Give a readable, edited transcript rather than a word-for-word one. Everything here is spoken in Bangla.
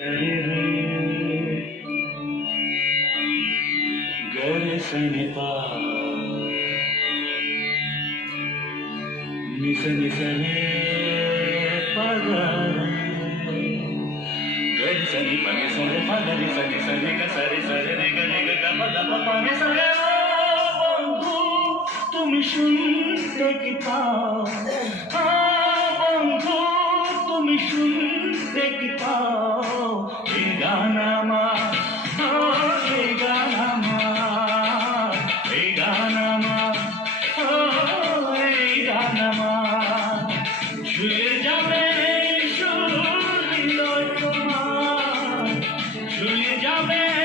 गर सनि पा निस निस रे पग गर सनि पा निस रे पग रे सनि सनि ग सरे सरे रे ग रे ग ग प द प प नि स रे বন্ধু তুমি শুনতে কি পাও বন্ধু তুমি শুনতে কি পাও এই গান আমার এই গান আমার এই গান আমার এই গান আমার ছুঁয়ে যাবে সুর হৃদয় তোমার ছুঁয়ে যাবে